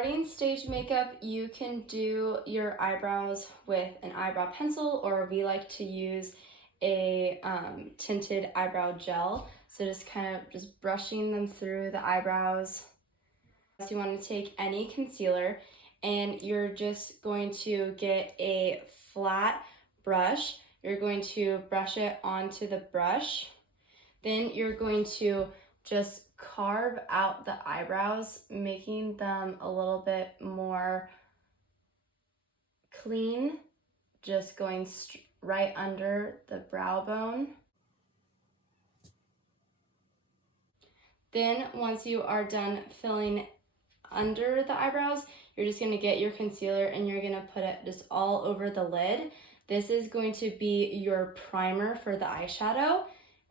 starting stage makeup, you can do your eyebrows with an eyebrow pencil, or we like to use a tinted eyebrow gel. So just kind of just brushing them through the eyebrows. So you want to take any concealer and you're just going to get a flat brush. You're going to brush it onto the brush. Then you're going to just carve out the eyebrows, making them a little bit more clean, just going right under the brow bone. Then once you are done filling under the eyebrows, you're just going to get your concealer and you're going to put it just all over the lid. This is going to be your primer for the eyeshadow,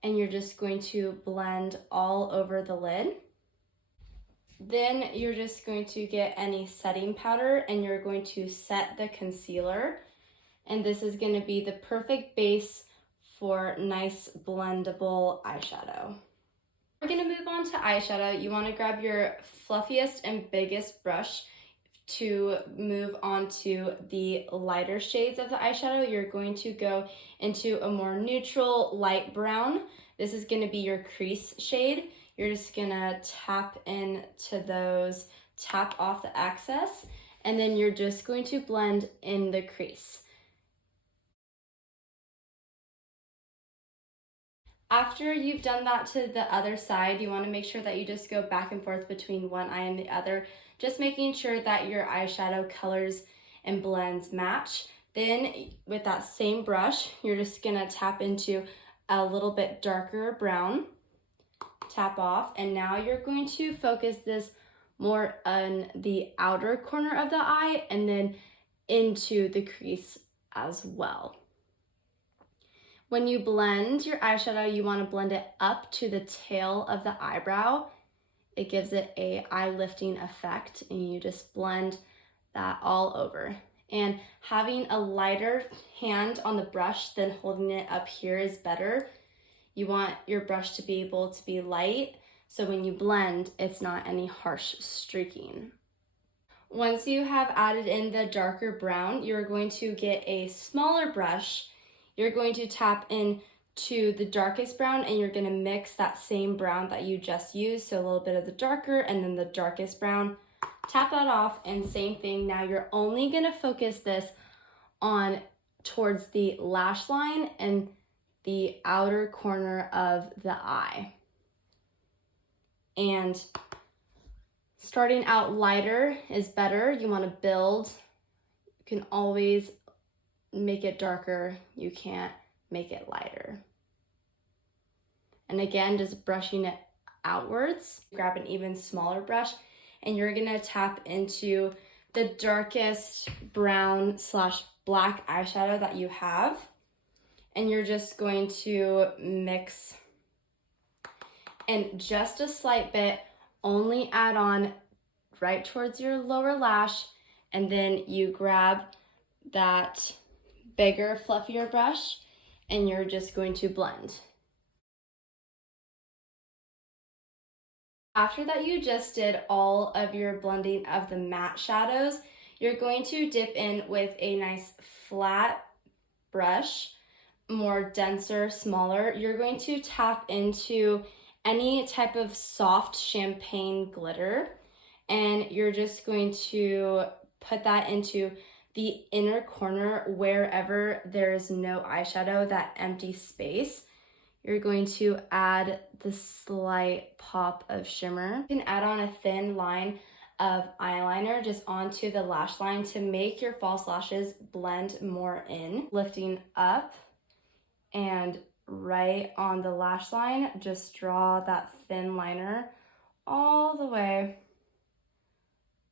and you're just going to blend all over the lid. Then you're just going to get any setting powder and you're going to set the concealer. And this is going to be the perfect base for nice blendable eyeshadow. We're going to move on to eyeshadow. You want to grab your fluffiest and biggest brush to move on to the lighter shades of the eyeshadow. You're going to go into a more neutral light brown. This is going to be your crease shade. You're just going to tap into those, tap off the excess, and then you're just going to blend in the crease. After you've done that to the other side, you want to make sure that you just go back and forth between one eye and the other, just making sure that your eyeshadow colors and blends match. Then with that same brush, you're just going to tap into a little bit darker brown, tap off, and now you're going to focus this more on the outer corner of the eye and then into the crease as well. When you blend your eyeshadow, you want to blend it up to the tail of the eyebrow. It gives it a eye lifting effect, and you just blend that all over. And having a lighter hand on the brush than holding it up here is better. You want your brush to be able to be light, so when you blend, it's not any harsh streaking. Once you have added in the darker brown, you're going to get a smaller brush. You're going to tap into the darkest brown and you're going to mix that same brown that you just used. So a little bit of the darker and then the darkest brown. Tap that off and same thing. Now you're only going to focus this on towards the lash line and the outer corner of the eye. And starting out lighter is better. You want to build. You can always make it darker, you can't make it lighter. And again, just brushing it outwards. Grab an even smaller brush and you're gonna tap into the darkest brown / black eyeshadow that you have. And you're just going to mix, and just a slight bit, only add on right towards your lower lash, and then you grab that bigger, fluffier brush, and you're just going to blend. After that you just did all of your blending of the matte shadows, you're going to dip in with a nice flat brush, more denser, smaller. You're going to tap into any type of soft champagne glitter, and you're just going to put that into the inner corner wherever there is no eyeshadow, that empty space. You're going to add the slight pop of shimmer. You can add on a thin line of eyeliner just onto the lash line to make your false lashes blend more in. Lifting up and right on the lash line, just draw that thin liner all the way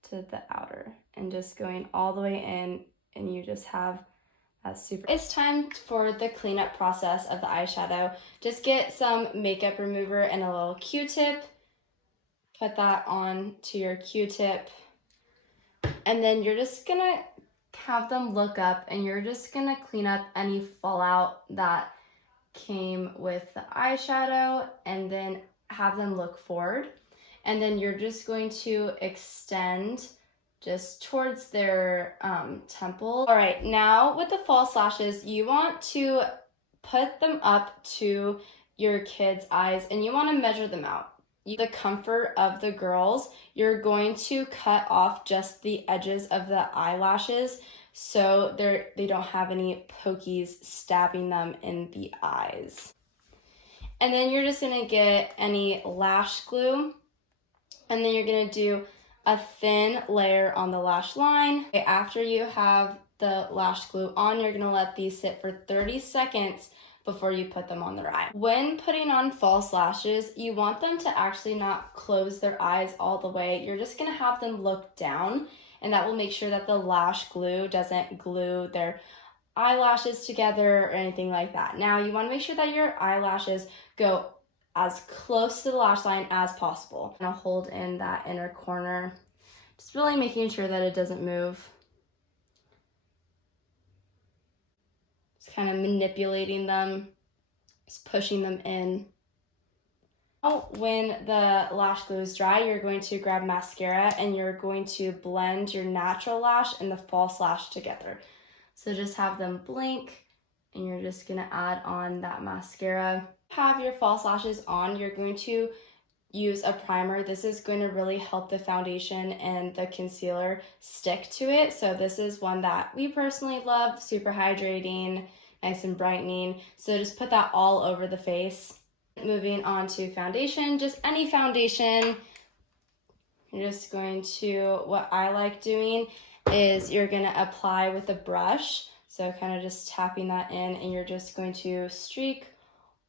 to the outer and just going all the way in, and you just have that super. It's time for the cleanup process of the eyeshadow. Just get some makeup remover and a little Q-tip. Put that on to your Q-tip, and then you're just gonna have them look up and you're just gonna clean up any fallout that came with the eyeshadow, and then have them look forward. And then you're just going to extend just towards their temple. All right, now with the false lashes, you want to put them up to your kids' eyes and you want to measure them out. The comfort of the girls, you're going to cut off just the edges of the eyelashes so they don't have any pokies stabbing them in the eyes. And then you're just gonna get any lash glue, and then you're gonna do a thin layer on the lash line. After you have the lash glue on, you're gonna let these sit for 30 seconds before you put them on their eye. When putting on false lashes, you want them to actually not close their eyes all the way. You're just gonna have them look down, and that will make sure that the lash glue doesn't glue their eyelashes together or anything like that. Now, you wanna make sure that your eyelashes go as close to the lash line as possible. I'm gonna hold in that inner corner, just really making sure that it doesn't move. Just kind of manipulating them, just pushing them in. Now, when the lash glue is dry, you're going to grab mascara and you're going to blend your natural lash and the false lash together. So just have them blink and you're just gonna add on that mascara. Have your false lashes on, you're going to use a primer. This is going to really help the foundation and the concealer stick to it. So this is one that we personally love, super hydrating, nice and brightening. So just put that all over the face. Moving on to foundation, just any foundation. You're just going to, what I like doing is you're gonna apply with a brush. So kind of just tapping that in, and you're just going to streak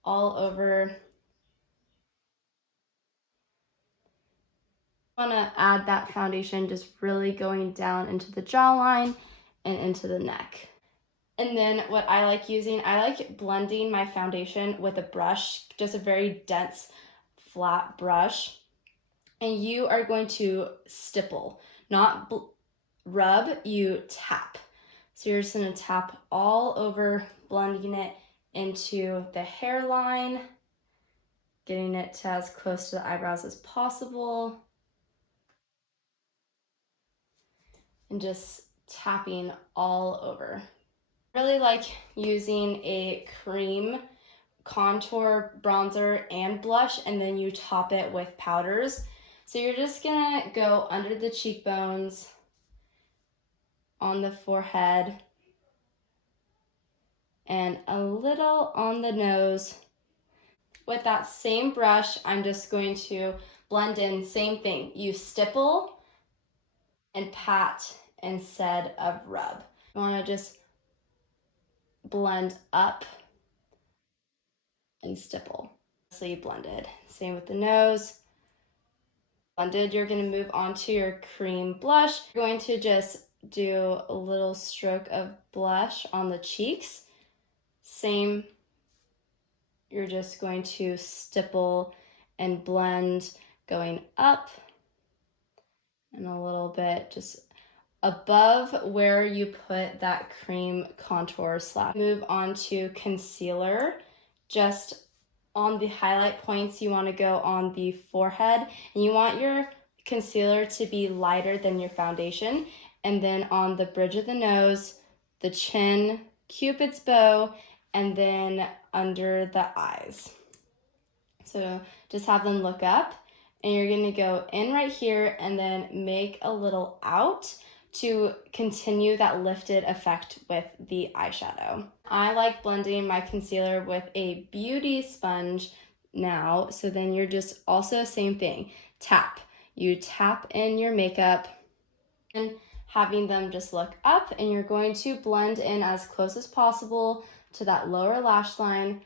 all over. I want to add that foundation just really going down into the jawline and into the neck. And then what I like using, I like blending my foundation with a brush, just a very dense, flat brush. And you are going to stipple, not rub, you tap. So you're just gonna tap all over, blending it into the hairline, getting it to as close to the eyebrows as possible. And just tapping all over. I really like using a cream contour, bronzer, and blush, and then you top it with powders. So you're just gonna go under the cheekbones, on the forehead, and a little on the nose. With that same brush, I'm just going to blend in, same thing. You stipple and pat instead of rub. You wanna just blend up and stipple. Sleeve blended. Same with the nose. Blended, you're gonna move on to your cream blush. You're going to just do a little stroke of blush on the cheeks. Same, you're just going to stipple and blend going up and a little bit just above where you put that cream contour slash. Move on to concealer. Just on the highlight points, you want to go on the forehead, and you want your concealer to be lighter than your foundation. And then on the bridge of the nose, the chin, Cupid's bow, and then under the eyes. So just have them look up, and you're going to go in right here and then make a little out to continue that lifted effect with the eyeshadow. I like blending my concealer with a beauty sponge now, so then you're just also same thing, tap. You tap in your makeup and having them just look up, and you're going to blend in as close as possible to that lower lash line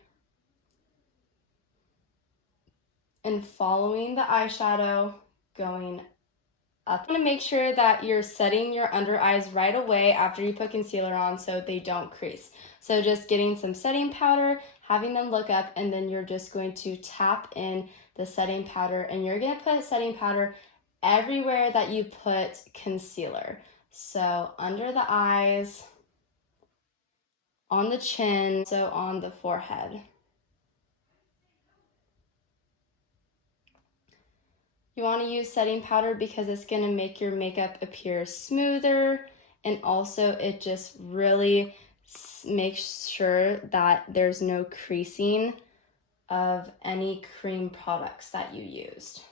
and following the eyeshadow going up. You want to make sure that you're setting your under eyes right away after you put concealer on so they don't crease. So just getting some setting powder, having them look up, and then you're just going to tap in the setting powder, and you're going to put setting powder everywhere that you put concealer. So under the eyes, on the chin, so on the forehead. You want to use setting powder because it's going to make your makeup appear smoother, and also it just really makes sure that there's no creasing of any cream products that you used.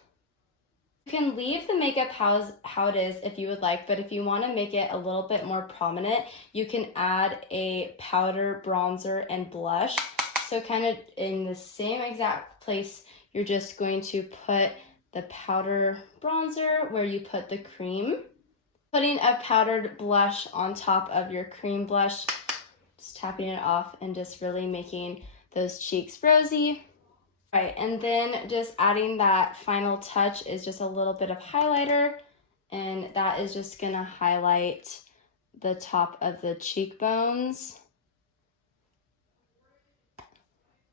You can leave the makeup how it is if you would like, but if you want to make it a little bit more prominent, you can add a powder, bronzer, and blush. So kind of in the same exact place, you're just going to put the powder bronzer where you put the cream. Putting a powdered blush on top of your cream blush, just tapping it off and just really making those cheeks rosy. Right, and then just adding that final touch is just a little bit of highlighter, and that is just gonna highlight the top of the cheekbones,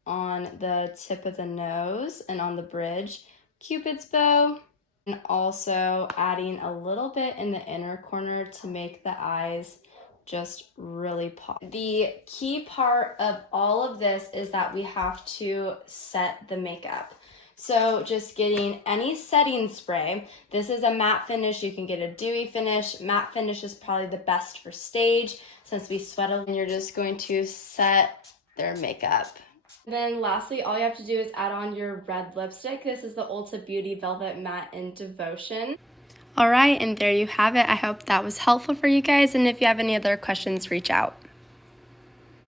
on the tip of the nose, and on the bridge, Cupid's bow, and also adding a little bit in the inner corner to make the eyes just really pop. The key part of all of this is that we have to set the makeup. So just getting any setting spray. This is a matte finish. You can get a dewy finish. Matte finish is probably the best for stage since we sweat a lot. And you're just going to set their makeup. Then lastly, all you have to do is add on your red lipstick. This is the Ulta Beauty Velvet Matte in Devotion. All right, and there you have it. I hope that was helpful for you guys, and if you have any other questions, reach out.